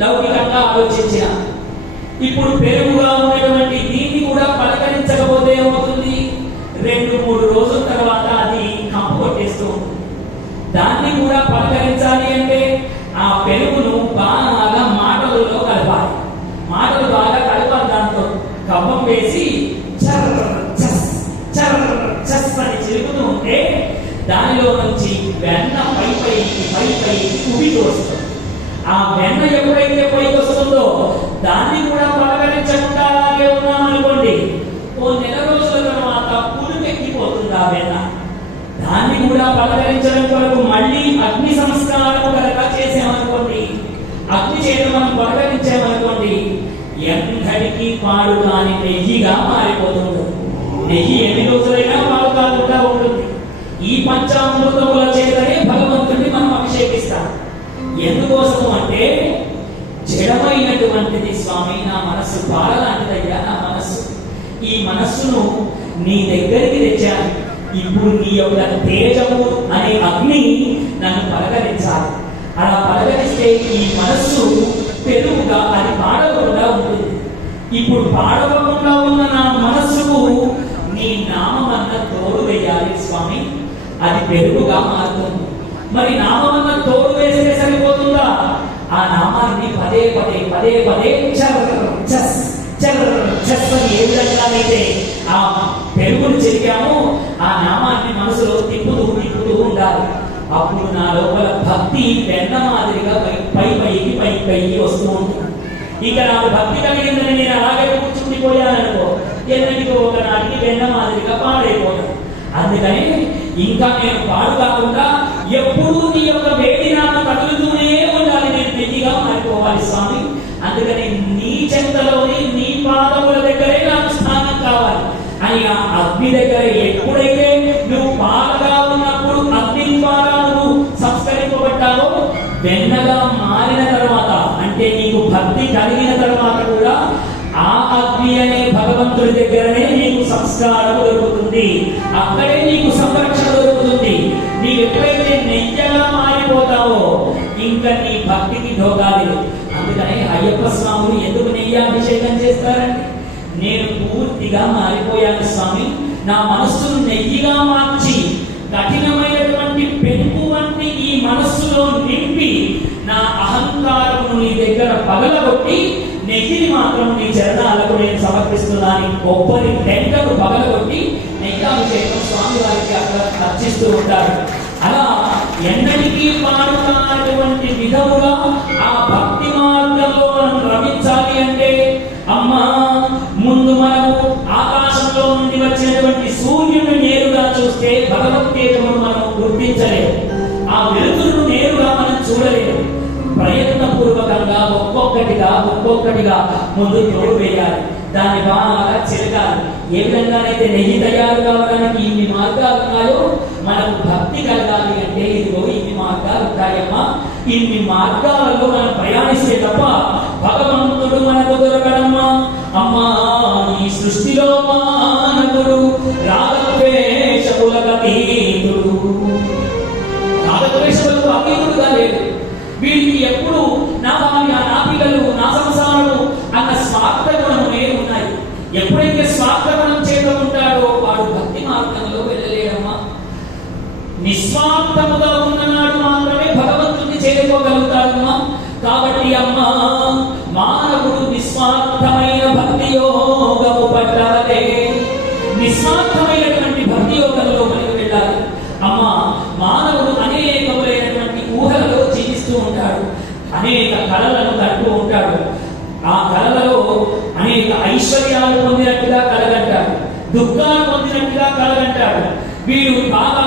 లౌకికంగా ఆలోచించిన. ఇప్పుడు పెరుగుగా ఉన్నటువంటి దీన్ని కూడా పలకరించకపోతే ఏమవుతుంది? 2-3 రోజుల తర్వాత అది కంపు కొట్టేస్తూ ఉంటుంది. దాన్ని కూడా పలకరించాలి అంటే ఆ పెరుగును బాగా మాటలలో కలపాలి. మాటలు బాగా కలపాలి. దాంతో కవ్వం వేసి చర్ర చస్ చర్ర చస్ అని చిరుగుతూ ఉంటే దానిలో నుంచి వెన్న పైకి ఉబికి వస్తుంది. ఆ వెన్న ఎప్పుడైతే పైకి వస్తుందో దాన్ని కూడా పలకరించకుండా అలాగే ఉన్నామనుకోండి, ఓ నెల రోజుల తర్వాత పులుపెక్కిపోతుంది ఆ వెన్న. దాన్ని కూడా పలకరించడం కొరకు మళ్ళీ అగ్ని సంస్కారం కనుక చేసామనుకోండి, అగ్ని చేత మనం పలకరించామనుకోండి, ఎంతటికి పాడు కాని నెయ్యిగా మారిపోతుంది. నెయ్యి ఎన్ని రోజులైనా పాడు కాకుండా ఉంటుంది. ఈ పంచామృతముల చేతనే భగవంతుడిని మనం అభిషేకిస్తాం. ఎందుకోసము అంటే జడమైనటువంటిది స్వామి, నా మనస్సు పాలలాంటిదయ్యా. నా మనస్సు, ఈ మనస్సును నీ దగ్గరికి తెచ్చాను. ఇప్పుడు నీ యొక్క తేజము అనే అగ్ని నన్ను పలకరించాలి. అలా పలకరిస్తే ఈ మనస్సు పెరుగుగా అది పాడవకుండా ఉంటుంది. ఇప్పుడు పాడవకుండా ఉన్న నా మనస్సుకు నీ నామమన్న తోడు వేయాలి స్వామి, అది పెరుగుగా మారుతుంది. మరి నామమన్న తోడు వేస్తే సరిపోతుందా? ఆ నామాన్ని పదే ఏ విధంగానైతే ఆ పెరుగును చెరిగామో ఆ నామాన్ని మనసులో తిప్పుతూ ఉండాలి. అప్పుడు నా లోపల భక్తి వెన్న మాదిరిగా పైకి వస్తూ ఉంటుంది. ఇక నాకు భక్తి కలిగిందని నేను అలాగే కూర్చుండిపోయాననుకో, ఎన్నటికో ఒకనాటికి వెన్న మాదిరిగా పాడైపోతాను. అందుకని ఇంకా నేను పాడు కాకుండా ఎప్పుడూ నీ యొక్క వేడి నామ కదులుతూనే ఉండాలి. నేను నెయ్యిగా మారిపోవాలి స్వామి. అందుకని నీ చెంతలోని నీ పాదముల దగ్గరే నాకు స్థానం కావాలి అని ఆ అగ్ని దగ్గర ఎప్పుడైతే నువ్వు పాలగా ఉన్నప్పుడు అగ్ని ద్వారా నువ్వు సంస్కరింపబడ్డావో, వెన్నగా మారిన తర్వాత అంటే నీకు భక్తి కలిగిన తర్వాత కూడా ఆ అగ్ని అనే భగవంతుడి దగ్గరనే నీకు సంస్కారం దొరుకుతుంది. అక్కడే నీకు సంరక్షణ దొరుకుతుంది. నీవు ఎప్పుడైతే నెయ్యగా మారిపోతావో ఇంకా నీ భక్తికి ఢోకాలి. అందుకని అయ్యప్ప స్వాములు ఎందుకు నెయ్యాభిషేకం చేస్తారండి? నేను పూర్తిగా మారిపోయాను స్వామి, నా మనస్సును నెయ్యిగా మార్చి కఠినమైనటువంటి పెంకు వంటి ఈ మనస్సులో నింపి నా అహంకారమును నీ దగ్గర పగలగొట్టి నెయ్యిని మాత్రం నీ చరణాలకు నేను సమర్పిస్తున్నాను. కొబ్బరి టెంకను పగలగొట్టి నెయ్యాభిషేకం స్వామి వారికి అక్కడ అర్చిస్తూ ఉంటారు. అలా ఎన్నటికీ పాడుతున్నటువంటి విధముగా ఆ భక్తి మార్గంలో మనం రమించాలి అంటే అమ్మా, ముందు మనము ఆకాశంలో నుండి వచ్చినటువంటి సూర్యుని నేరుగా చూస్తే భగవద్గీతను మనం గుర్తించలేము. ఆ వెలుతురును నేరుగా మనం చూడలేము. ప్రయత్నపూర్వకంగా ఒక్కొక్కటిగా ముందు తోడు వేయాలి. దాన్ని బాగా చిరకాలి. ఏ విధంగానైతే నెయ్యి తయారు కావడానికి ఇన్ని మార్గాలు ఉన్నాయో, మనకు భక్తి కలగాలి అంటే ఇదిగో ఇన్ని మార్గాలు ఉంటాయమ్మా. ఇన్ని మార్గాలలో మనం ప్రయాణిస్తే తప్ప భగవంతుడు మనకు దొరకడమ్మా. అమ్మా, ఈ సృష్టిలో మానవుడు రాగద్వేషములకు అతీతుడు. రాగద్వేషములకు అతీతుడుగా లేడు. వీడికి ఎప్పుడు నా భార్య, నా పిల్లలు, నా సంసారము అన్న స్వార్థ గుణమునే ఉన్నాయి. ఎప్పుడైతే స్వార్థ గుణం చేత ఉంటాడో వాడు భక్తి మార్గంలో వెళ్ళలేడమ్మా. నిస్వార్థముగా ఉన్ననాడు మాత్రమే భగవంతుడిని చేరుకోగలుగుతాడమ్మా. కాబట్టి అమ్మా, మానవుడు నిస్వార్థమైన భక్తి యోగము పట్టాలే. నిస్వార్థమైనటువంటి భక్తి యోగంలో మనకు వెళ్ళాలి. అమ్మా, మానవుడు అనేకములైనటువంటి ఊహలలో జీవిస్తూ ఉంటాడు. అనేక కళలను కంటూ ఉంటాడు. ఆ కళలలో అనేక ఐశ్వర్యాలు పొందినట్టుగా కలగంటాడు, దుఃఖాలు పొందినట్టుగా కలగంటాడు. వీడు బాగా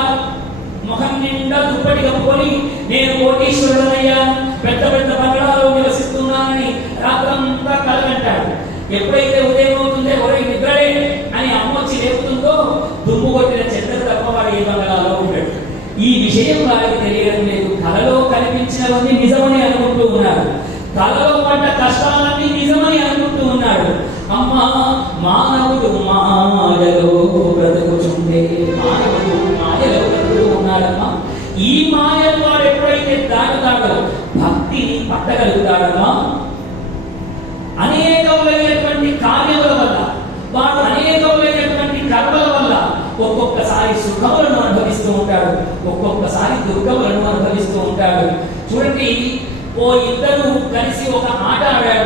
ముఖం నిండా దుప్పటి కప్పుకొని నేను కోటీశ్వరుడనయ్యా, పెద్ద పెద్ద బంగళాలో నివసిస్తున్నానని రాత్రంతా కలగంటాడు. ఎప్పుడైతే ఉదయం అవుతుందో ఒరే నిద్రలే అని అమ్మొచ్చి లేపుతుందో దుమ్ము కొట్టిన చెద్దరు తప్ప వాడు ఏ బంగళాలో ఉంటాడు. ఈ విషయం వారికి తెలియడం లేదు. కళలో కనిపించినవన్నీ నిజమని అనుకుంటూ ఉన్నారు. కళలో పడ్డ కష్టాలన్నీ నిజమని అనుకుంటూ ఉన్నాడు. అమ్మా, మానవుడు మాయలో బ్రతుకుచుండే, మానవుడు మాయలో బ్రతుకుతూ ఉన్నాడమ్మా. ఈ మాయను వాడు ఎప్పుడైతే దాటుతాడో భక్తిని పట్టగలుగుతాడమ్మా. ఒక్కొక్కసారి సుఖములను అనుభవిస్తూ ఉంటాడు, ఒక్కొక్కసారి దుర్గములను అనుభవిస్తూ ఉంటాడు. చూడండి, ఓ ఇద్దరు కలిసి ఒక ఆట ఆడారు.